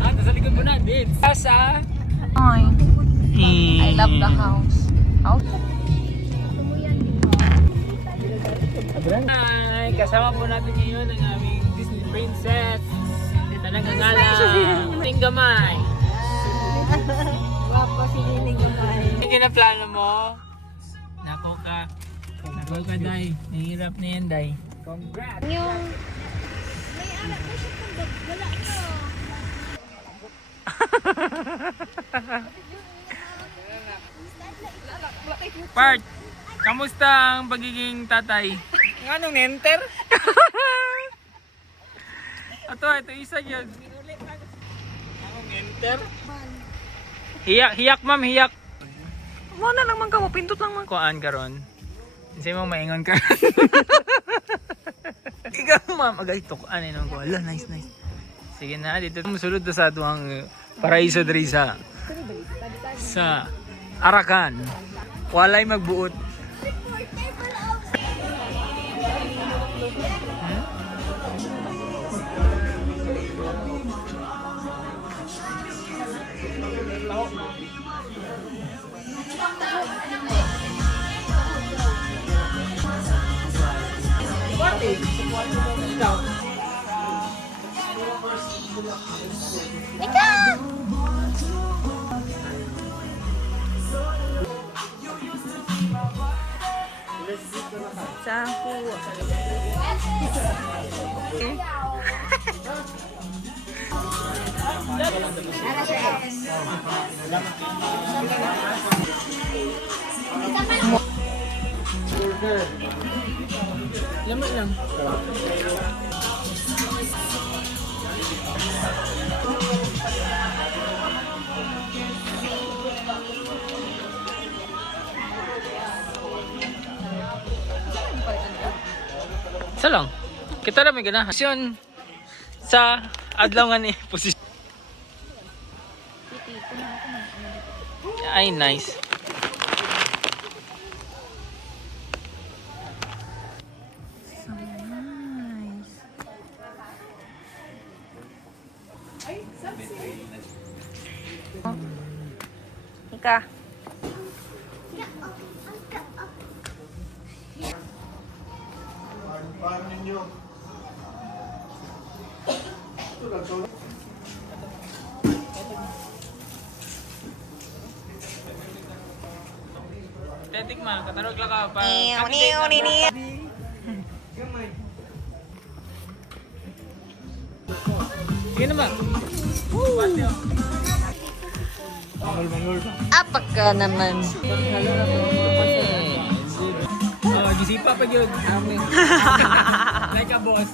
Nasa likod mo na, Vince. Sa... Ay. I love the house. House? Hi! Kasama po natin ngayon ang aming Disney princess. Ito nagangala. Gamay. Wapo si Liling Gamay. Hindi na plano mo? Nako ka. Nako ka, Day. Nahihirap na yan, Day. Congrats! Yung... Part, kamusta ang pagiging tatay? Anong nenter? Ito isa yun. Anong nenter? Hiyak ma'am, hiyak. Muna lang man ka mo, pindot lang man. Kuhaan ka ron. Kasi mo maingon ka. Ikaw ma'am, agay ito. Ano yun ko? Ala, nice. Sige na, dito musulod na sa tuwang paraiso diri sa Arakan. Walay magbuot. Laman lang. Isa lang. Kita na may ganahan. Posisyon sa adlaw nga ni posisyon. Ay, nice. So nice. Ika. Tetik man, katarog lang ka pa. Sige naman. Manggol pa. Apak ka naman. Gisipa pa yun. Like a boss.